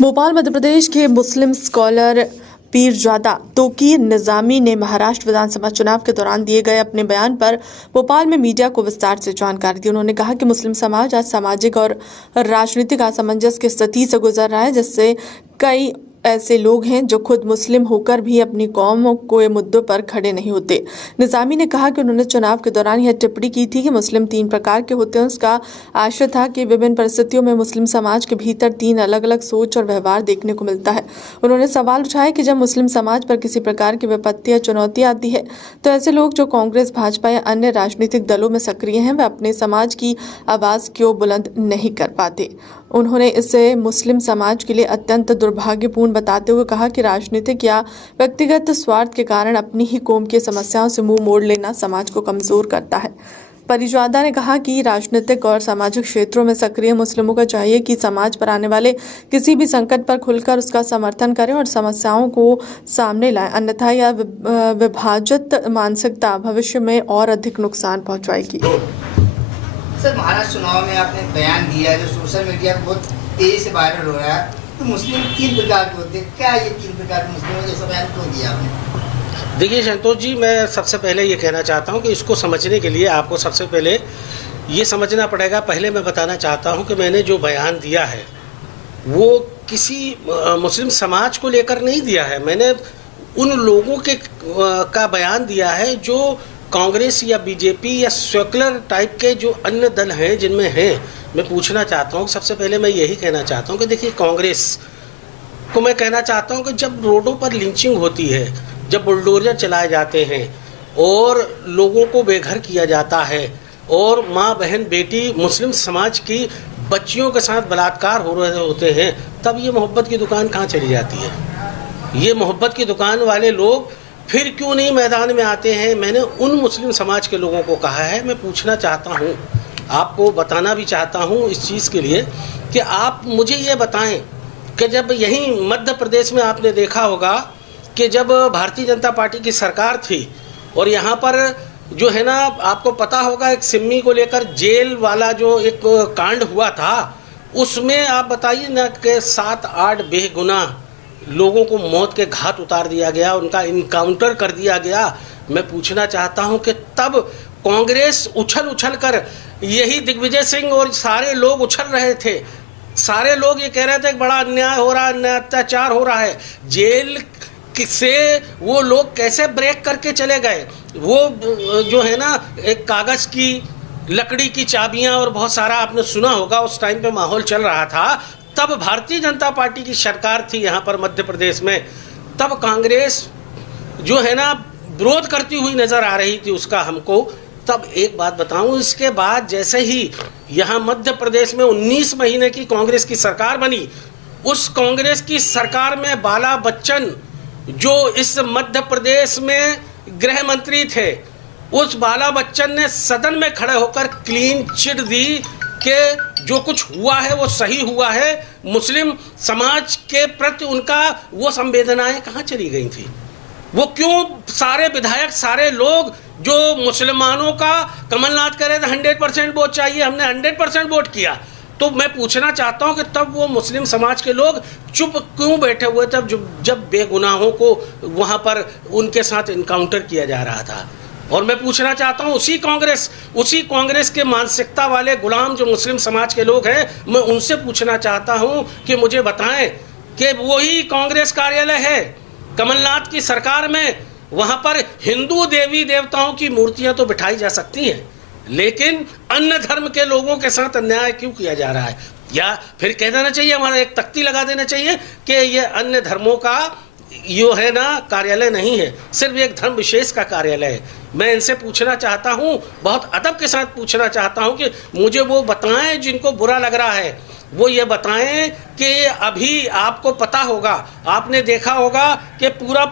भोपाल मध्य प्रदेश के मुस्लिम स्कॉलर पीरजादा तोकीर निजामी ने महाराष्ट्र विधानसभा चुनाव के दौरान दिए गए अपने बयान पर भोपाल में मीडिया को विस्तार से जानकारी दी। उन्होंने कहा कि मुस्लिम समाज आज सामाजिक और राजनीतिक असमंजस की स्थिति से गुजर रहा है, जिससे कई ऐसे लोग हैं जो खुद मुस्लिम होकर भी अपनी कौम के मुद्दों पर खड़े नहीं होते। निजामी ने कहा कि उन्होंने चुनाव के दौरान यह टिप्पणी की थी कि मुस्लिम 3 प्रकार के होते हैं। उसका आशय था कि विभिन्न परिस्थितियों में मुस्लिम समाज के भीतर 3 अलग अलग सोच और व्यवहार देखने को मिलता है। उन्होंने सवाल उठाया कि जब मुस्लिम समाज पर किसी प्रकार की विपत्ति या चुनौती आती है तो ऐसे लोग जो कांग्रेस, भाजपा या अन्य राजनीतिक दलों में सक्रिय हैं, वे अपने समाज की आवाज़ क्यों बुलंद नहीं कर पाते। उन्होंने इसे मुस्लिम समाज के लिए अत्यंत दुर्भाग्यपूर्ण बताते हुए कहा कि राजनीतिक या व्यक्तिगत स्वार्थ के कारण अपनी ही कौम की समस्याओं से मुंह मोड़ लेना समाज को कमजोर करता है। पीरजादा ने कहा कि राजनीतिक और सामाजिक क्षेत्रों में सक्रिय मुस्लिमों को चाहिए कि समाज पर आने वाले किसी भी संकट पर खुलकर उसका समर्थन करें और समस्याओं को सामने लाएं, अन्यथा यह विभाजित मानसिकता भविष्य में और अधिक नुकसान पहुंचाएगी। सर, महाराष्ट्र चुनाव में आपने बयान दिया है जो सोशल मीडिया पर बहुत तेजी से वायरल हो रहा है। तो मुस्लिम 3 प्रकार के होते हैं, क्या ये 3 प्रकार के मुस्लिम जैसा बयान क्यों दिया आपने? देखिए संतोष जी, मैं सबसे पहले ये कहना चाहता हूँ कि इसको समझने के लिए आपको सबसे पहले ये समझना पड़ेगा। पहले मैं बताना चाहता हूँ कि मैंने जो बयान दिया है वो किसी मुस्लिम समाज को लेकर नहीं दिया है। मैंने उन लोगों के का बयान दिया है जो कांग्रेस या बीजेपी या सेक्युलर टाइप के जो अन्य दल हैं जिनमें हैं। मैं पूछना चाहता हूँ, सबसे पहले मैं यही कहना चाहता हूँ कि देखिए, कांग्रेस को मैं कहना चाहता हूँ कि जब रोडों पर लिंचिंग होती है, जब बुलडोजर चलाए जाते हैं और लोगों को बेघर किया जाता है और माँ, बहन, बेटी, मुस्लिम समाज की बच्चियों के साथ बलात्कार हो रहे होते हैं, तब ये मोहब्बत की दुकान कहाँ चली जाती है? ये मोहब्बत की दुकान वाले लोग फिर क्यों नहीं मैदान में आते हैं? मैंने उन मुस्लिम समाज के लोगों को कहा है। मैं पूछना चाहता हूँ, आपको बताना भी चाहता हूँ इस चीज़ के लिए कि आप मुझे ये बताएं कि जब यहीं मध्य प्रदेश में आपने देखा होगा कि जब भारतीय जनता पार्टी की सरकार थी और यहाँ पर जो है ना, आपको पता होगा एक सिम्मी को लेकर जेल वाला जो एक कांड हुआ था, उसमें आप बताइए ना कि 7-8 बेगुनाह लोगों को मौत के घाट उतार दिया गया, उनका इनकाउंटर कर दिया गया। मैं पूछना चाहता हूं कि तब कांग्रेस उछल कर, यही दिग्विजय सिंह और सारे लोग उछल रहे थे, सारे लोग ये कह रहे थे कि बड़ा अन्याय हो रहा है, अन्याय अत्याचार हो रहा है। जेल से वो लोग कैसे ब्रेक करके चले गए? वो जो है ना, एक कागज की, लकड़ी की चाबियां और बहुत सारा आपने सुना होगा, उस टाइम पे माहौल चल रहा था। तब भारतीय जनता पार्टी की सरकार थी यहाँ पर मध्य प्रदेश में, तब कांग्रेस जो है ना विरोध करती हुई नजर आ रही थी उसका हमको। तब एक बात बताऊं, इसके बाद जैसे ही यहाँ मध्य प्रदेश में 19 महीने की कांग्रेस की सरकार बनी, उस कांग्रेस की सरकार में बाला बच्चन जो इस मध्य प्रदेश में गृह मंत्री थे, उस बाला बच्चन ने सदन में खड़े होकर क्लीन चिट दी कि जो कुछ हुआ है वो सही हुआ है। मुस्लिम समाज के प्रति उनका वो संवेदनाएं कहाँ चली गई थी? वो क्यों सारे विधायक, सारे लोग जो मुसलमानों का, कमलनाथ कह रहे थे 100% वोट चाहिए, हमने 100% वोट किया। तो मैं पूछना चाहता हूं कि तब वो मुस्लिम समाज के लोग चुप क्यों बैठे हुए थे जब बेगुनाहों को वहां पर उनके साथ इनकाउंटर किया जा रहा था? और मैं पूछना चाहता हूं, उसी कांग्रेस के मानसिकता वाले गुलाम जो मुस्लिम समाज के लोग हैं, मैं उनसे पूछना चाहता हूं कि मुझे बताएं कि वही कांग्रेस कार्यालय है कमलनाथ की सरकार में, वहां पर हिंदू देवी देवताओं की मूर्तियां तो बिठाई जा सकती हैं, लेकिन अन्य धर्म के लोगों के साथ अन्याय क्यों किया जा रहा है? या फिर कह देना चाहिए, हमारा एक तख्ती लगा देना चाहिए कि ये अन्य धर्मों का यो है ना कार्यालय नहीं है, सिर्फ एक धर्म विशेष का कार्यालय है। मैं इनसे पूछना चाहता हूँ, बहुत अदब के साथ पूछना चाहता हूँ कि मुझे वो बताएं जिनको बुरा लग रहा है। वो ये बताएं कि अभी आपको पता होगा, आपने देखा होगा कि पूरा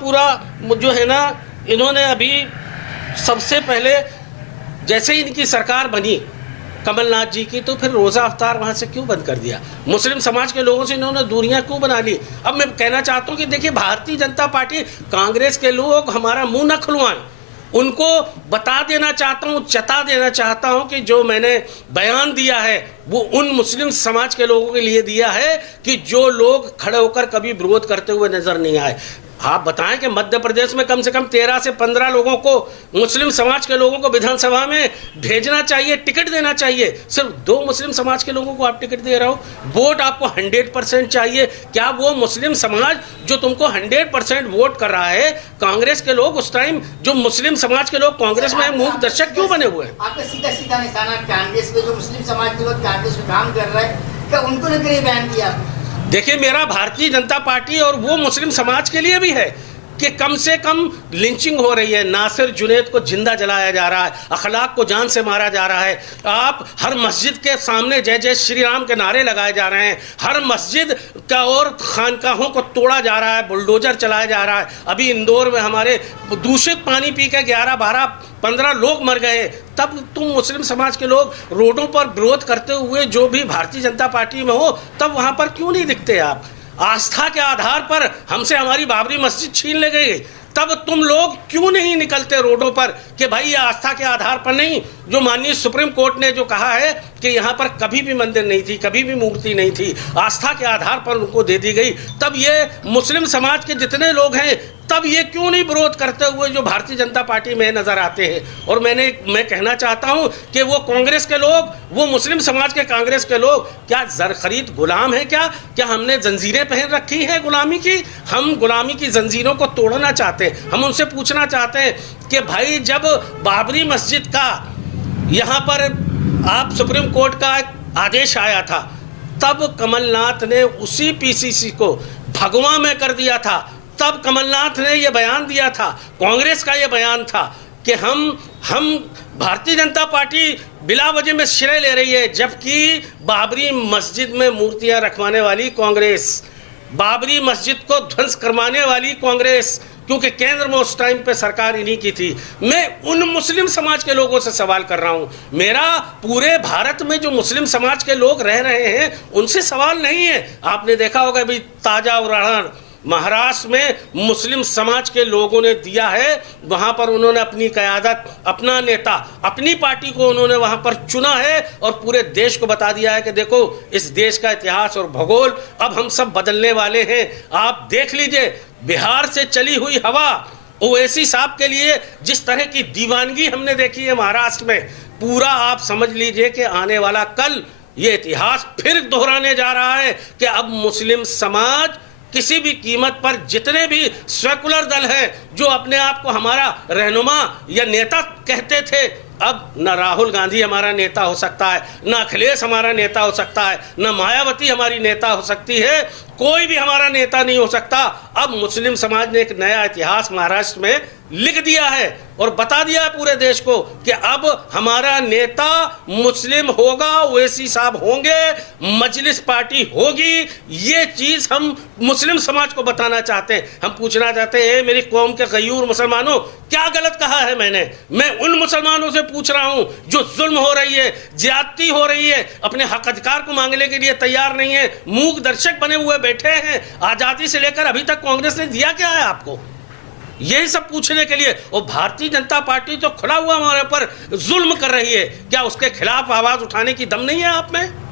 जो है ना, इन्होंने अभी सबसे पहले जैसे ही इनकी सरकार बनी कमलनाथ जी की, तो फिर रोज़ा अफ्तार वहाँ से क्यों बंद कर दिया? मुस्लिम समाज के लोगों से इन्होंने दूरियां क्यों बना ली? अब मैं कहना चाहता हूँ कि देखिए, भारतीय जनता पार्टी, कांग्रेस के लोग हमारा मुंह न खुलवाएं। उनको बता देना चाहता हूँ, चेता देना चाहता हूँ कि जो मैंने बयान दिया है वो उन मुस्लिम समाज के लोगों के लिए दिया है कि जो लोग खड़े होकर कभी विरोध करते हुए नजर नहीं आए। आप बताएं कि मध्य प्रदेश में कम से कम 13 से 15 लोगों को, मुस्लिम समाज के लोगों को विधानसभा में भेजना चाहिए, टिकट देना चाहिए। सिर्फ 2 मुस्लिम समाज के लोगों को आप टिकट दे रहे हो। वोट आपको 100% चाहिए। क्या वो मुस्लिम समाज जो तुमको 100% वोट कर रहा है, कांग्रेस के लोग उस टाइम, जो मुस्लिम समाज के लोग कांग्रेस में मूक दर्शक क्यों बने हुए हैं? आपका सीधा सीधा निशाना कांग्रेस पे, जो मुस्लिम समाज के लोग कांग्रेस में काम कर रहे हैं, क्या उनको लेकर बैन किया? देखिए, मेरा भारतीय जनता पार्टी और वो मुस्लिम समाज के लिए भी है कि कम से कम लिंचिंग हो रही है, नासिर जुनैद को जिंदा जलाया जा रहा है, अखलाक को जान से मारा जा रहा है। आप हर मस्जिद के सामने जय जय श्री राम के नारे लगाए जा रहे हैं, हर मस्जिद का और खानकाहों को तोड़ा जा रहा है, बुलडोजर चलाया जा रहा है। अभी इंदौर में हमारे दूषित पानी पी के 11, 12, 15 लोग मर गए। तब तुम मुस्लिम समाज के लोग रोडों पर विरोध करते हुए, जो भी भारतीय जनता पार्टी में हो, तब वहाँ पर क्यों नहीं दिखते आप? आस्था के आधार पर हमसे हमारी बाबरी मस्जिद छीन ले गई, तब तुम लोग क्यों नहीं निकलते रोडों पर कि भाई ये आस्था के आधार पर नहीं? जो माननीय सुप्रीम कोर्ट ने जो कहा है कि यहाँ पर कभी भी मंदिर नहीं थी, कभी भी मूर्ति नहीं थी, आस्था के आधार पर उनको दे दी गई, तब ये मुस्लिम समाज के जितने लोग हैं, तब ये क्यों नहीं विरोध करते हुए जो भारतीय जनता पार्टी में नजर आते हैं? और मैं कहना चाहता हूं कि वो कांग्रेस के लोग, वो मुस्लिम समाज के कांग्रेस के लोग क्या जर खरीद गुलाम है? क्या हमने जंजीरें पहन रखी हैं गुलामी की? हम गुलामी की जंजीरों को तोड़ना चाहते हैं। हम उनसे पूछना चाहते हैं कि भाई, जब बाबरी मस्जिद का यहाँ पर आप सुप्रीम कोर्ट का आदेश आया था, तब कमलनाथ ने उसी पीसीसी को भगवा में कर दिया था। तब कमलनाथ ने यह बयान दिया था, कांग्रेस का यह बयान था कि हम भारतीय जनता पार्टी बिला वजह में श्रेय ले रही है, जबकि बाबरी मस्जिद में मूर्तियां रखवाने वाली कांग्रेस, बाबरी मस्जिद को ध्वंस करवाने वाली कांग्रेस, क्योंकि केंद्र में उस टाइम पे सरकार इन्हीं की थी। मैं उन मुस्लिम समाज के लोगों से सवाल कर रहा हूं। मेरा पूरे भारत में जो मुस्लिम समाज के लोग रह रहे हैं उनसे सवाल नहीं है। आपने देखा होगा अभी ताजा उदाहरण महाराष्ट्र में मुस्लिम समाज के लोगों ने दिया है। वहां पर उन्होंने अपनी क़यादत, अपना नेता, अपनी पार्टी को उन्होंने वहां पर चुना है और पूरे देश को बता दिया है कि देखो, इस देश का इतिहास और भूगोल अब हम सब बदलने वाले हैं। आप देख लीजिए, बिहार से चली हुई हवा, ओवैसी साहब के लिए जिस तरह की दीवानगी हमने देखी है महाराष्ट्र में, पूरा आप समझ लीजिए कि आने वाला कल ये इतिहास फिर दोहराने जा रहा है कि अब मुस्लिम समाज किसी भी कीमत पर, जितने भी सेकुलर दल हैं जो अपने आप को हमारा रहनुमा या नेता कहते थे, अब न राहुल गांधी हमारा नेता हो सकता है, न अखिलेश हमारा नेता हो सकता है, न मायावती हमारी नेता हो सकती है, कोई भी हमारा नेता नहीं हो सकता। अब मुस्लिम समाज ने एक नया इतिहास महाराष्ट्र में लिख दिया है और बता दिया है पूरे देश को कि अब हमारा नेता मुस्लिम होगा, ओवैसी साहब होंगे, मजलिस पार्टी होगी। ये चीज हम मुस्लिम समाज को बताना चाहते हैं। हम पूछना चाहते हैं, मेरी कौम के गयूर मुसलमानों, क्या गलत कहा है मैंने? मैं उन मुसलमानों से पूछ रहा हूं जो जुल्म हो रही है, ज्यादती हो रही है, अपने हक अधिकार को मांगने के लिए तैयार नहीं है, मूक दर्शक बने हुए बैठे हैं। आजादी से लेकर अभी तक कांग्रेस ने दिया क्या है आपको? यही सब पूछने के लिए। और भारतीय जनता पार्टी तो खुला हुआ हमारे पर जुल्म कर रही है, क्या उसके खिलाफ आवाज उठाने की दम नहीं है आप में?